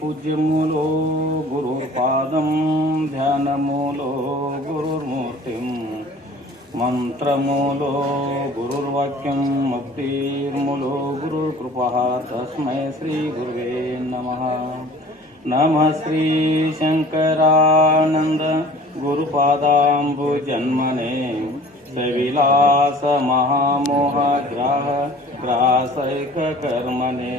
पूज्यमूलो गुरुर्पादं ध्यानमूलो गुरुर्मूर्तिं मंत्रमूलो गुरुर्वाक्यं मुक्तिर्मूलो गुरुर्कृपः तस्मै श्रीगुरुवे नमः। नमः श्री शंकरानंद गुरुपादाम्बुजन्मने सविलास महामोह ग्रासैक कर्मणे।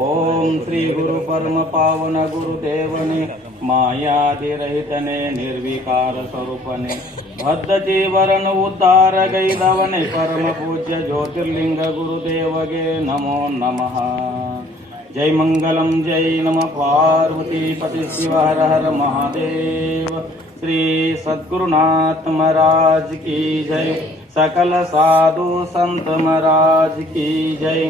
ओम श्री गुरु परम पावन गुरुदेवने मायादिरहितने निर्विकार स्वरूपने बद्ध जीवरन उद्धार गैदवने परम पूज्य ज्योतिर्लिंग गुरुदेवगे नमो नमः। जय मंगलम जय नमः पार्वती पति शिव हर हर महादेव। श्री सद्गुरुनाथ महाराज की जय। सकल साधु संत महाराज की जय।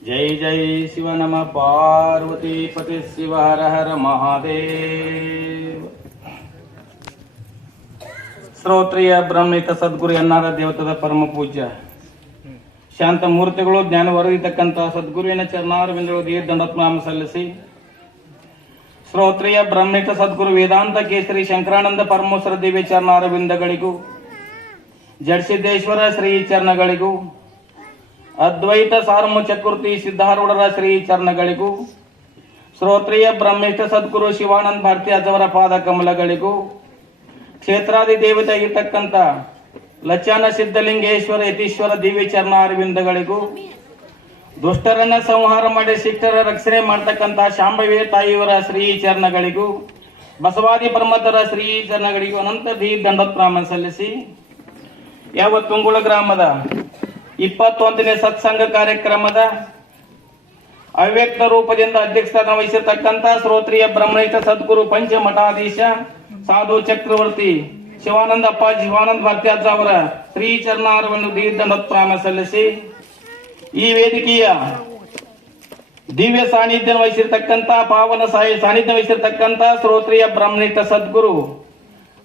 जय जय शिव नमः पार्वती पति शिव हर हर महादेव। ಶ್ರೋತ್ರಿಯ ಬ್ರಹ್ಮಿತ ಸದ್ಗುರು ಎನ್ನಾರ ದೇವತದ ಪರಮ ಪೂಜ್ಯ ಶಾಂತ ಮೂರ್ತಿಗಳು ಜ್ಞಾನ ಹೊರದಿರ್ತಕ್ಕಂಥ ಸದ್ಗುರುವಿನ ಚರಣಾರವಿಂದಗಳು ದೀರ್ಘದಂಡನಾಮ ಸಲ್ಲಿಸಿ ಶ್ರೋತ್ರಿಯ ಬ್ರಹ್ಮಿತ ಸದ್ಗುರು ವೇದಾಂತ ಕೇಸರಿ ಶಂಕರಾನಂದ ಪರಮೇಶ್ವರ ದಿವ್ಯ ಚರಣಾರವಿಂದಗಳಿಗೂ ಜಡಸಿದ್ದೇಶ್ವರ ಶ್ರೀ ಚರಣಗಳಿಗೂ ಅದ್ವೈತ ಸಾರ್ಮ ಚಕ್ರವರ್ತಿ ಸಿದ್ಧಾರೂಢರ ಶ್ರೀ ಚರಣಗಳಿಗೂ ಶ್ರೋತ್ರಿಯ ಬ್ರಹ್ಮಿತ ಸದ್ಗುರು ಶಿವಾನಂದ ಭಾರತಿ ಅಜವರ ಪಾದ ಕಮಲಗಳಿಗೂ ಕ್ಷೇತ್ರಾದಿ ದೇವತೆ ಆಗಿರ್ತಕ್ಕಂಥ ಲಚ್ಚಾನ ಸಿದ್ಧಲಿಂಗೇಶ್ವರ ಯತೀಶ್ವರ ದಿವ್ಯ ಚರಣಾರವಿಂದಗಳಿಗೂ ದುಷ್ಟರನ್ನ ಸಂಹಾರ ಮಾಡಿ ಶಿಷ್ಟರ ರಕ್ಷಣೆ ಮಾಡತಕ್ಕಂಥ ಶಾಂಭವಿ ತಾಯಿಯವರ ಶ್ರೀ ಚರಣಗಳಿಗೂ ಬಸವಾದಿ ಪರಮತರ ಶ್ರೀ ಚರಣಗಳಿಗೂ ಅನಂತ ದಂಡೋತ್ರಾಮ ಸಲ್ಲಿಸಿ ಯಾವ ತುಂಗುಳ ಗ್ರಾಮದ 21ನೇ ಸತ್ಸಂಗ ಕಾರ್ಯಕ್ರಮದ ಅವ್ಯಕ್ತ ರೂಪದಿಂದ ಅಧ್ಯಕ್ಷಸ್ಥಾನ ವಹಿಸಿರ್ತಕ್ಕಂಥ ಶ್ರೋತ್ರಿಯ ಬ್ರಹ್ಮೈತ ಸದ್ಗುರು ಪಂಚಮಠಾಧೀಶ ಸಾಧು ಚಕ್ರವರ್ತಿ ಶಿವಾನಂದ ಅಪ್ಪಾಜಿ ಶಿವಾನಂದ ಭಾರತಿ ಅವರ ಶ್ರೀ ಚರಣಾರವನ್ನು ದೀರ್ಘದಂಡೋತ್ರಾಮ ಸಲ್ಲಿಸಿ ಈ ವೇದಿಕೆಯ ದಿವ್ಯ ಸಾನ್ನಿಧ್ಯ ವಹಿಸಿರ್ತಕ್ಕಂಥ ಪಾವನ ಸಾನ್ನಿಧ್ಯ ವಹಿಸಿರ್ತಕ್ಕಂಥ ಶ್ರೋತ್ರಿಯ ಬ್ರಹ್ಮನಿಷ್ಠ ಸದ್ಗುರು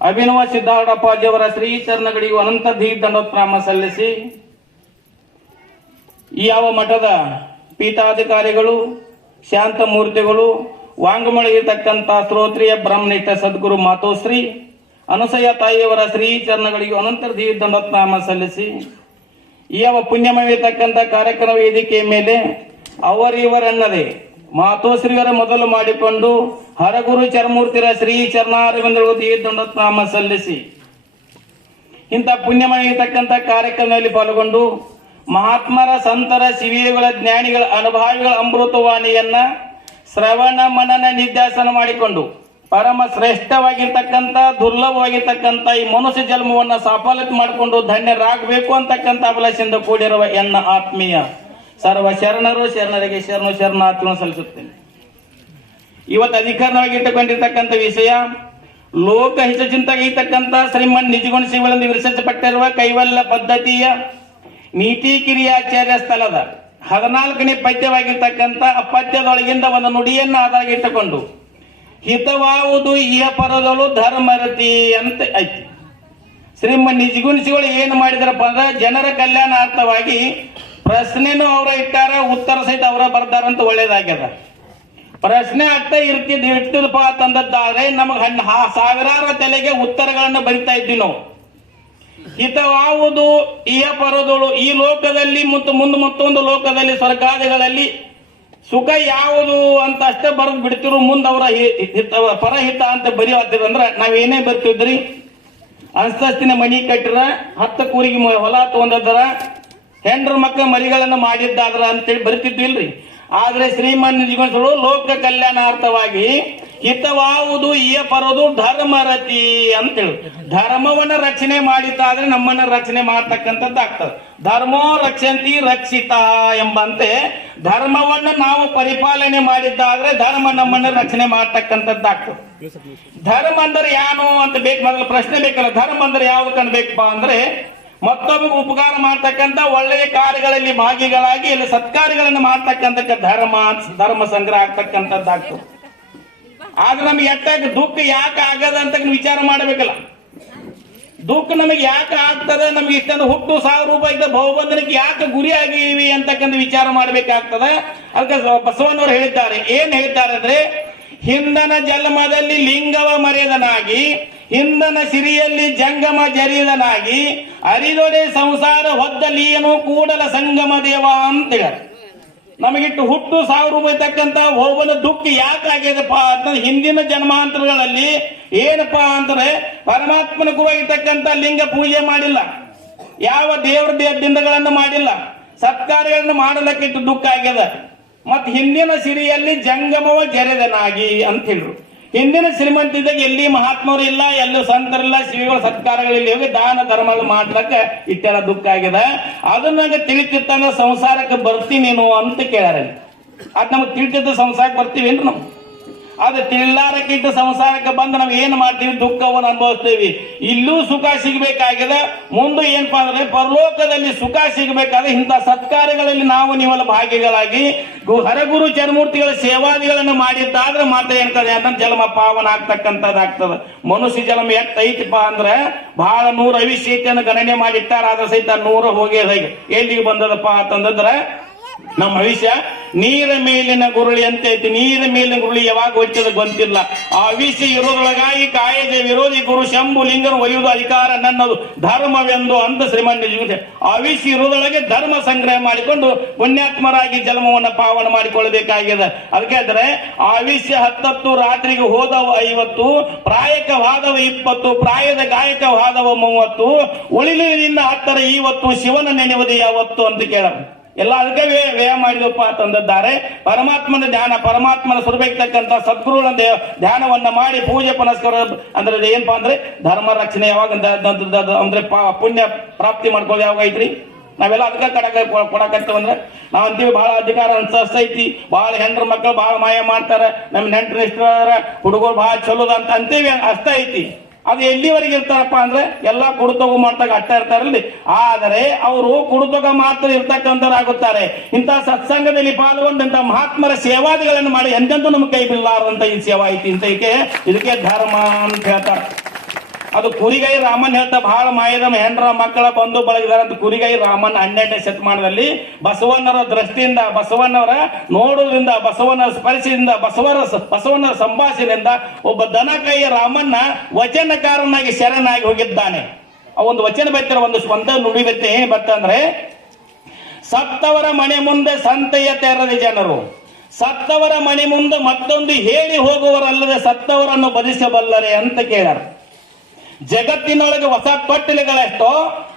ಅಭಿನವ ಸಿದ್ಧಾರೂಢಪ್ಪಾಜಿ ಅವರ ಶ್ರೀ ಚರಣಗಳಿಗೂ ಅನಂತ ದೀರ್ಘದಂಡೋತ್ರಾಮ ಸಲ್ಲಿಸಿ ಈ ಯಾವ ಮಠದ ಪೀಠಾಧಿಕಾರಿಗಳು ಶಾಂತ ಮೂರ್ತಿಗಳು ವಾಂಗ್ಮಳ ಇರತಕ್ಕಂಥ ಶ್ರೋತ್ರಿಯ ಬ್ರಹ್ಮನಿಷ್ಠ ಸದ್ಗುರು ಮಾತೋಶ್ರೀ ಅನಸೂಯ ತಾಯಿಯವರ ಶ್ರೀ ಚರಣಗಳಿಗೂ ಅನಂತ ದೀರ್ಘದಂಡೋತ್ರಾಮ ಸಲ್ಲಿಸಿ ಈ ಯಾವ ಪುಣ್ಯಮಯತಕ್ಕಂಥ ಕಾರ್ಯಕ್ರಮ ವೇದಿಕೆಯ ಮೇಲೆ ಅವರಿವರನ್ನದೇ ಮಾತೋಶ್ರೀಯವರ ಮೊದಲು ಮಾಡಿಕೊಂಡು ಹರಗುರು ಚರಮೂರ್ತಿರ ಶ್ರೀ ಚರಣಾರವಿಂದಗಳು ದೀರ್ಘದಂಡೋತ್ರಾಮ ಸಲ್ಲಿಸಿ ಇಂಥ ಪುಣ್ಯಮಯತಕ್ಕಂಥ ಕಾರ್ಯಕ್ರಮದಲ್ಲಿ ಪಾಲ್ಗೊಂಡು ಮಹಾತ್ಮರ ಸಂತರ ಶಿವಿಗಳ ಜ್ಞಾನಿಗಳ ಅನುಭಾವಿಗಳ ಅಮೃತವಾಣಿಯನ್ನ ಶ್ರವಣ ಮನನ ನಿಧ್ಯಾಸನ ಮಾಡಿಕೊಂಡು ಪರಮ ಶ್ರೇಷ್ಠವಾಗಿರ್ತಕ್ಕಂಥ ದುರ್ಲಭವಾಗಿರ್ತಕ್ಕಂಥ ಈ ಮನುಷ್ಯ ಜನ್ಮವನ್ನ ಸಫಲತೆ ಮಾಡಿಕೊಂಡು ಧನ್ಯರಾಗಬೇಕು ಅಂತಕ್ಕಂಥ ಅಭಿಲಾಷೆಯಿಂದ ಕೂಡಿರುವ ಎನ್ನ ಆತ್ಮೀಯ ಸರ್ವ ಶರಣರು ಶರಣರಿಗೆ ಶರಣಾರ್ಥಿಗಳನ್ನು ಸಲ್ಲಿಸುತ್ತೇನೆ. ಇವತ್ತು ಅಧಿಕಾರವಾಗಿಟ್ಟುಕೊಂಡಿರ್ತಕ್ಕಂಥ ವಿಷಯ ಲೋಕ ಹಿತಚಿಂತಗಿರ್ತಕ್ಕಂಥ ಶ್ರೀಮನ್ ನಿಜಗುಣ ಶಿವಲಿಂದ ವಿರಚಿಸಲ್ಪಟ್ಟಿರುವ ಕೈವಲ್ಯ ಪದ್ಧತಿಯ ನೀತಿ ಕಿರಿಯಾಚಾರ್ಯ ಸ್ಥಳದ 14ನೇ ಪದ್ಯವಾಗಿರ್ತಕ್ಕಂಥ ಅಪದ್ಯದೊಳಗಿಂದ ಒಂದು ನುಡಿಯನ್ನು ಆಧಾರವಾಗಿಟ್ಟುಕೊಂಡು ಹಿತವಾವುದು ಇಹ ಪರದಳು ಧರ್ಮರತಿ ಅಂತ ಐತಿ. ಶ್ರೀಮನ್ ನಿಜಗುಣಿಸಿಗಳು ಏನು ಮಾಡಿದ್ರಪ್ಪ ಅಂದ್ರೆ ಜನರ ಕಲ್ಯಾಣಾರ್ಥವಾಗಿ ಪ್ರಶ್ನೆನೂ ಅವರ ಇಟ್ಟಾರ, ಉತ್ತರ ಸಹಿತ ಅವರ ಬರ್ದಾರಂತ ಒಳ್ಳೇದಾಗ್ಯದ. ಪ್ರಶ್ನೆ ಅರ್ಥ ಇರ್ತಿದಪ್ಪ ಅಂತಂದದ್ದಾದ್ರೆ ನಮಗೆ ಸಾವಿರಾರು ತಲೆಗೆ ಉತ್ತರಗಳನ್ನು ಬರಿತಾ ಇದ್ವಿ ನಾವು. ಹಿತವಾವುದು ಇಹ ಪರದಳು, ಈ ಲೋಕದಲ್ಲಿ ಮತ್ತು ಮುಂದೆ ಮತ್ತೊಂದು ಲೋಕದಲ್ಲಿ ಸ್ವರ್ಗಾದಿಗಳಲ್ಲಿ ಸುಖ ಯಾವುದು ಅಂತ ಅಷ್ಟೇ ಬರೆದು ಬಿಡ್ತಿರು. ಮುಂದೆ ಅವರ ಪರಹಿತ ಅಂತ ಬರೆಯುತ್ತಿರ ಅಂದ್ರೆ ನಾವೇನೇ ಬರ್ತಿದ್ರಿ, ಅಂತಸ್ತಿನ ಮನಿ ಕಟ್ಟಿರ, 10 ಕೂರಿಗೆ ಹೊಲ ತಗೊಂಡದ್ರ, ಹೆಂಡ್ರ ಮಕ್ಕಳ ಮರಿಗಳನ್ನ ಮಾಡಿದ್ದಾದ್ರ ಅಂತೇಳಿ ಬರಿತಿದ್ವಿಲ್ರಿ. ಆದ್ರೆ ಶ್ರೀಮನ್ ನಿಜಗುಣಿಗಳು ಲೋಕ ಕಲ್ಯಾಣಾರ್ಥವಾಗಿ ಹಿತವಾವುದು ಇಯ ಪರೋದು ಧರ್ಮರತಿ ಅಂತೇಳಿ ಧರ್ಮವನ್ನ ರಕ್ಷಣೆ ಮಾಡಿದ್ದಾದ್ರೆ ನಮ್ಮನ್ನ ರಕ್ಷಣೆ ಮಾಡ್ತಕ್ಕಂಥದ್ದು ಆಗ್ತದೆ. ಧರ್ಮೋ ರಕ್ಷಂತಿ ರಕ್ಷಿತ ಎಂಬಂತೆ ಧರ್ಮವನ್ನ ನಾವು ಪರಿಪಾಲನೆ ಮಾಡಿದ್ದಾದ್ರೆ ಧರ್ಮ ನಮ್ಮನ್ನ ರಕ್ಷಣೆ ಮಾಡ್ತಕ್ಕಂಥದ್ದಾಗ್ತದೆ. ಧರ್ಮ ಅಂದ್ರೆ ಏನು ಅಂತ ಬೇಕು, ಮೊದಲು ಪ್ರಶ್ನೆ ಬೇಕಲ್ಲ. ಧರ್ಮ ಅಂದ್ರೆ ಯಾವ್ದು ಅನ್ಬೇಕಪ್ಪ ಅಂದ್ರೆ ಮತ್ತೊಬ್ಬ ಉಪಕಾರ ಮಾಡ್ತಕ್ಕಂಥ ಒಳ್ಳೆಯ ಕಾರ್ಯಗಳಲ್ಲಿ ಭಾಗಿಗಳಾಗಿ ಇಲ್ಲಿ ಸತ್ಕಾರ್ಯಗಳನ್ನು ಮಾಡ್ತಕ್ಕಂಥ ಧರ್ಮ ಸಂಗ್ರಹ ಆಗ್ತಕ್ಕಂಥದ್ದಾಗ್ತದೆ. ಆದ್ರೆ ನಮ್ಗೆ ಎಟ್ಟಾಗ ದುಃಖ ಯಾಕೆ ಆಗದ ಅಂತ ವಿಚಾರ ಮಾಡಬೇಕಲ್ಲ. ದುಃಖ ನಮಗೆ ಯಾಕೆ ಆಗ್ತದೆ, ನಮ್ಗೆ ಇಷ್ಟೊಂದು ಹುಟ್ಟು 1000 ರೂಪಾಯಿ ಬಹುಬಂಧನಕ್ಕೆ ಯಾಕೆ ಗುರಿ ಆಗಿವಿ ಅಂತಕ್ಕಂಥ ವಿಚಾರ ಮಾಡಬೇಕಾಗ್ತದೆ. ಅದಕ್ಕೆ ಬಸವಣ್ಣವರು ಹೇಳಿದ್ದಾರೆ. ಏನ್ ಹೇಳ್ತಾರೆ ಅಂದ್ರೆ, ಹಿಂದನ ಜನ್ಮದಲ್ಲಿ ಲಿಂಗವ ಮರೆಯದನಾಗಿ ಹಿಂದನ ಸಿರಿಯಲ್ಲಿ ಜಂಗಮ ಜರಿಯದನಾಗಿ ಅರಿದೊಡೆ ಸಂಸಾರ ಹೊದ್ದಲಿಯನು ಕೂಡಲ ಸಂಗಮ ದೇವ ಅಂತೇಳ. ನಮಗಿಟ್ಟು ಹುಟ್ಟು ಸಾವಿರ ಬೈತಕ್ಕಂತ ಹೋಗನ ದುಃಖ ಯಾಕಾಗ್ಯದಪ್ಪ ಅಂತಂದ್ರೆ ಹಿಂದಿನ ಜನ್ಮಾಂತರಗಳಲ್ಲಿ ಏನಪ್ಪಾ ಅಂತಂದ್ರೆ ಪರಮಾತ್ಮನ ಗುರುವಾಗಿರ್ತಕ್ಕಂಥ ಲಿಂಗ ಪೂಜೆ ಮಾಡಿಲ್ಲ, ಯಾವ ದೇವ್ರ ದಿಂದಗಳನ್ನು ಮಾಡಿಲ್ಲ, ಸತ್ಕಾರ್ಯಗಳನ್ನು ಮಾಡಲಕ್ಕಿಟ್ಟು ದುಃಖ ಆಗ್ಯದ. ಮತ್ ಹಿಂದಿನ ಸಿರಿಯಲ್ಲಿ ಜಂಗಮವ ಜರೆದನಾಗಿ ಅಂತ ಹೇಳಿದ್ರು. ಹಿಂದಿನ ಶ್ರೀಮಂತಿದ್ದಾಗ ಎಲ್ಲಿ ಮಹಾತ್ಮರು ಇಲ್ಲ, ಎಲ್ಲೂ ಸಂತರಿಲ್ಲ, ಶ್ರೀಗಳ ಸತ್ಕಾರಗಳಿಲ್ಲ, ದಾನ ಧರ್ಮ ಮಾಡ್ಲಕ್ಕ ಇಷ್ಟೆಲ್ಲ ದುಃಖ ಆಗಿದೆ. ಅದನ್ನ ತಿಳಿತಿತ್ತಂಗ ಸಂಸಾರಕ್ಕೆ ಬರ್ತೀನೇನು ಅಂತ ಕೇಳ್ಯಾರ. ಅದ್ ನಮಗ್ ತಿಳಿತಿದ್ದ ಸಂಸಾರಕ್ಕೆ ಬರ್ತೀವೇನ್ರಿ ನಾವು? ಅದು ತಿಳಿಲಾರಕ್ಕಿಂತ ಸಂಸಾರಕ್ಕೆ ಬಂದು ನಾವು ಏನ್ ಮಾಡ್ತೀವಿ, ದುಃಖವನ್ನು ಅನುಭವಿಸ್ತೀವಿ. ಇಲ್ಲೂ ಸುಖ ಸಿಗಬೇಕಾಗಿದೆ, ಮುಂದೆ ಏನಪ್ಪಾ ಅಂದ್ರೆ ಪರಲೋಕದಲ್ಲಿ ಸುಖ ಸಿಗಬೇಕಾದ್ರೆ ಇಂಥ ಸತ್ಕಾರ್ಯಗಳಲ್ಲಿ ನಾವು ನೀವೆಲ್ಲ ಭಾಗಿಗಳಾಗಿ ಹರಗುರು ಚರಮೂರ್ತಿಗಳ ಸೇವಾದಿಗಳನ್ನು ಮಾಡಿದ್ದಾದ್ರೆ ಮಾತ್ರ ಏನ್ಕದೆ ಅಂತ ಜನ್ಮ ಪಾವನ ಆಗ್ತಕ್ಕಂಥದ್ದಾಗ್ತದ. ಮನುಷ್ಯ ಜನ್ಮ ಎಷ್ಟೈತಿಪ್ಪ ಅಂದ್ರೆ ಬಹಳ 120 ಗಣನೆ ಮಾಡಿಟ್ಟಾರ, ಆದ್ರೆ ಸಹಿತ 100 ಹೋಗ್ಯದ. ಹೇಗೆ ಎಲ್ಲಿಗೆ ಬಂದದಪ್ಪ ಅಂತಂದ್ರೆ ನಮ್ಮ ಭವಿಷ್ಯ ನೀರ ಮೇಲಿನ ಗುರುಳಿ ಅಂತ ಐತಿ. ನೀರ ಮೇಲಿನ ಗುರುಳಿ ಯಾವಾಗ ಹೊಚ್ಚದ ಗೊತ್ತಿಲ್ಲ. ಆ ವಿಷಯ ಇರೋದ್ರೊಳಗಾಗಿ ಕಾಯದ ವಿರೋಧಿ ಗುರು ಶಂಭು ಲಿಂಗನ ಒಯ್ಯುವುದು ಅಧಿಕಾರ ನನ್ನದು ಧರ್ಮವೆಂದು ಅಂತ ಶ್ರೀಮಂತ ಆ ವಿಷಯ ಇರೋದ್ರೊಳಗೆ ಧರ್ಮ ಸಂಗ್ರಹ ಮಾಡಿಕೊಂಡು ಪುಣ್ಯಾತ್ಮರಾಗಿ ಜನ್ಮವನ್ನು ಪಾವನ ಮಾಡಿಕೊಳ್ಳಬೇಕಾಗಿದೆ. ಅದಕ್ಕೆ ಅಂದ್ರೆ ಆ ವಿಷಯ 10 ರಾತ್ರಿಗೆ ಹೋದವ 50, ಪ್ರಾಯಕವಾದವ 20, ಪ್ರಾಯದ ಗಾಯಕವಾದವ 30, ಉಳಿಲಿನಿಂದ 10 ಇವತ್ತು ಶಿವನ ನೆನೆಯುವುದು ಯಾವತ್ತು ಅಂತ ಕೇಳ. ಎಲ್ಲ ಅದಕ್ಕೆ ವ್ಯಯ ಮಾಡಿದಪ್ಪ ತಂದಿದ್ದಾರೆ. ಪರಮಾತ್ಮನ ಧ್ಯಾನ, ಪರಮಾತ್ಮನ ಸುರಬೇಕಂತ ಸದ್ಗುರುಗಳ ಧ್ಯಾನವನ್ನ ಮಾಡಿ ಪೂಜೆ ಪುನಸ್ಕಾರ ಅಂದ್ರೆ ಏನಪ್ಪಾ ಅಂದ್ರೆ ಧರ್ಮ ರಕ್ಷಣೆ ಯಾವಾಗ ಅಂದ್ರೆ ಪುಣ್ಯ ಪ್ರಾಪ್ತಿ ಮಾಡ್ಕೊಳ್ಳೋದು ಯಾವಾಗ ಐತ್ರಿ? ನಾವೆಲ್ಲ ಅದಕ್ಕೆ ಕೊಡಕತ್ತವಂದ್ರೆ ನಾವ್ ಅಂತೀವಿ ಬಹಳ ಅಧಿಕಾರ ಅನ್ಸೈತಿ, ಬಹಳ ಹೆಂಡ್ರ ಮಕ್ಕಳು ಬಹಳ ಮಾಯ ಮಾಡ್ತಾರ, ನಮ್ ನೆಂಟ್ರ ಇಷ್ಟ ಹುಡುಗರು ಬಹಳ ಚಲೋದ ಅಂತ ಅಂತೀವಿ, ಅಷ್ಟ ಐತಿ. ಅದು ಎಲ್ಲಿವರೆಗೆ ಇರ್ತಾರಪ್ಪ ಅಂದ್ರೆ ಎಲ್ಲಾ ಕುಡುತೋಗ ಮಾಡ್ತಾಗ ಅಟ್ಟ ಇರ್ತಾರಲ್ಲಿ. ಆದರೆ ಅವರು ಕುಡುತೋಗ ಮಾತ್ರ ಇರ್ತಕ್ಕಂಥವ್ರಾಗುತ್ತಾರೆ. ಇಂಥ ಸತ್ಸಂಗದಲ್ಲಿ ಪಾಲ್ಗೊಂಡು ಇಂಥ ಮಹಾತ್ಮರ ಸೇವಾದಿಗಳನ್ನು ಮಾಡಿ ಎಂದೆಂದೂ ನಮ್ಗೆ ಕೈ ಬಿಡಲಾರಂತ ಈ ಸೇವಾ ಐತಿ ಅಂತ ಇದಕ್ಕೆ ಧರ್ಮ ಅಂತ ಹೇಳ್ತಾರೆ. ಅದು ಕುರಿಗಾಯಿ ರಾಮನ್ ಹೇಳ್ತಾ ಬಹಳ ಮಾಯದ ಹೆಂಡ್ರ ಮಕ್ಕಳ ಬಂಧು ಬಳಗಿದಾರಂತ. ಕುರಿಗಾಯಿ ರಾಮನ್ 12ನೇ ಶತಮಾನದಲ್ಲಿ ಬಸವಣ್ಣರ ದೃಷ್ಟಿಯಿಂದ, ಬಸವಣ್ಣವರ ನೋಡುವುದರಿಂದ, ಬಸವಣ್ಣರ ಸ್ಪರ್ಶದಿಂದ, ಬಸವಣ್ಣರ ಸಂಭಾಷಣೆಯಿಂದ ಒಬ್ಬ ದನಕೈಯ ರಾಮನ್ನ ವಚನಕಾರನಾಗಿ ಶರಣಾಗಿ ಹೋಗಿದ್ದಾನೆ. ಆ ಒಂದು ವಚನ ಬೈತಾರೆ, ಒಂದು ಸ್ವಂತ ನುಡಿ ಬೈತೆ ಏನ್ ಬರ್ತಂದ್ರೆ, ಸತ್ತವರ ಮನೆ ಮುಂದೆ ಸಂತೆಯ ತೆರದ ಜನರು, ಸತ್ತವರ ಮನೆ ಮುಂದೆ ಮತ್ತೊಂದು ಹೇಳಿ ಹೋಗುವರಲ್ಲದೆ ಸತ್ತವರನ್ನು ಬದಿಸಬಲ್ಲರೆ ಅಂತ ಕೇಳ್ಯಾರ. ಜಗತ್ತಿನೊಳಗೆ ಹೊಸ ತೊಟ್ಟಿಲೆಗಳೆಷ್ಟೋ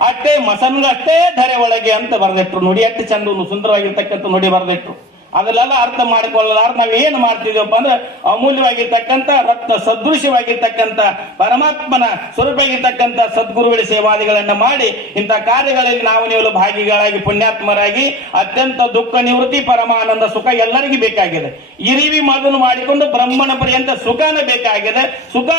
ಅಷ್ಟೇ ಮಸನ್ಗಷ್ಟೇ ಧರೆ ಒಳಗೆ ಅಂತ ಬರೆದಿಟ್ರು. ನುಡಿ ಅಷ್ಟು ಚಂದ ಸುಂದರವಾಗಿರ್ತಕ್ಕಂಥ ನುಡಿ ಬರೆದಿಟ್ರು. ಅದನ್ನೆಲ್ಲ ಅರ್ಥ ಮಾಡಿಕೊಳ್ಳಲಾರ ನಾವ್ ಏನ್ ಮಾಡ್ತಿದ್ವಪ್ಪ ಅಂದ್ರೆ ಅಮೂಲ್ಯವಾಗಿರ್ತಕ್ಕಂಥ ರತ್ನ ಸದೃಶ್ಯವಾಗಿರ್ತಕ್ಕಂಥ ಪರಮಾತ್ಮನ ಸ್ವರೂಪವಾಗಿರ್ತಕ್ಕಂಥ ಸದ್ಗುರುಗಳ ಸೇವಾದಿಗಳನ್ನ ಮಾಡಿ ಇಂಥ ಕಾರ್ಯಗಳಲ್ಲಿ ನಾವು ನೀವು ಭಾಗಿಗಳಾಗಿ ಪುಣ್ಯಾತ್ಮರಾಗಿ ಅತ್ಯಂತ ದುಃಖ ನಿವೃತ್ತಿ ಪರಮಾನಂದ ಸುಖ ಎಲ್ಲರಿಗೂ ಬೇಕಾಗಿದೆ. ಇರಿವಿ ಮೊದಲು ಮಾಡಿಕೊಂಡು ಬ್ರಹ್ಮನ ಪರ್ಯಂತ ಸುಖನ ಬೇಕಾಗಿದೆ. ಸುಖ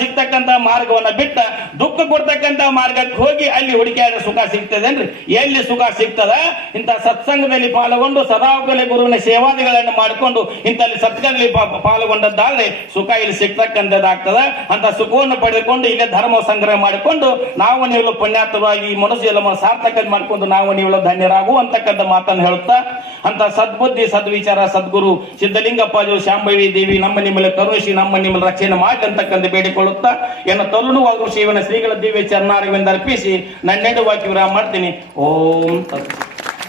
ಸಿಗ್ತಕ್ಕಂಥ ಮಾರ್ಗವನ್ನ ಬಿಟ್ಟ ದುಃಖ ಕೊಡ್ತಕ್ಕಂಥ ಮಾರ್ಗಕ್ಕೆ ಹೋಗಿ ಅಲ್ಲಿ ಹುಡುಕಾಡ ಸುಖ ಸಿಗ್ತದೇನ್ರಿ? ಎಲ್ಲಿ ಸುಖ ಸಿಗ್ತದ? ಇಂಥ ಸತ್ಸಂಗದಲ್ಲಿ ಪಾಲ್ಗೊಂಡು ಸದಾವಕಲೆ ಗುರುವಿನ ಸೇವಾದಿಗಳನ್ನು ಮಾಡಿಕೊಂಡು ಇಂಥಲ್ಲಿ ಸತ್ಕದಲ್ಲಿ ಪಾಲ್ಗೊಂಡದ್ದಾದ್ರೆ ಸುಖ ಇಲ್ಲಿ ಸಿಗ್ತಕ್ಕಂಥದ್ದಾಗ್ತದ. ಅಂತ ಸುಖವನ್ನು ಪಡೆದುಕೊಂಡು ಇಲ್ಲೇ ಧರ್ಮ ಸಂಗ್ರಹ ಮಾಡಿಕೊಂಡು ನಾವು ನೀವು ಪುಣ್ಯಾತ್ಮವಾಗಿ ಮನಸ್ಸು ಎಲ್ಲ ಸಾರ್ಥಕ ಮಾಡಿಕೊಂಡು ನಾವು ನೀವು ಧನ್ಯರಾಗು ಅಂತಕ್ಕಂಥ ಮಾತನ್ನು ಹೇಳುತ್ತಾ, ಅಂತ ಸದ್ಬುದ್ಧಿ ಸದ್ವಿಚಾರ ಸದ್ಗುರು ಸಿದ್ಧಲಿಂಗಪ್ಪಾಜು ಶಾಂಭವಿ ದೇವಿ ನಮ್ಮ ನಿಮ್ಮಲ್ಲಿ ಕರುಣಿಸಿ ನಮ್ಮ ನಿಮ್ಮಲ್ಲಿ ರಕ್ಷಣೆ ಮಾಡಿ ಅಂತಕ್ಕಂಥ ಬೇಡಿಕೊಳ್ಳುತ್ತಾ ಎನ್ನ ತರುಣವಾಗುವ ಶಿವನ ಶ್ರೀಗಳ ದಿವ್ಯ ಚರಣಾರವಿಂದ ಅರ್ಪಿಸಿ ನನ್ನೆರಡು ವಾಕ್ಯ ವಿರಾಮ ಮಾಡ್ತೀನಿ. ಓಂ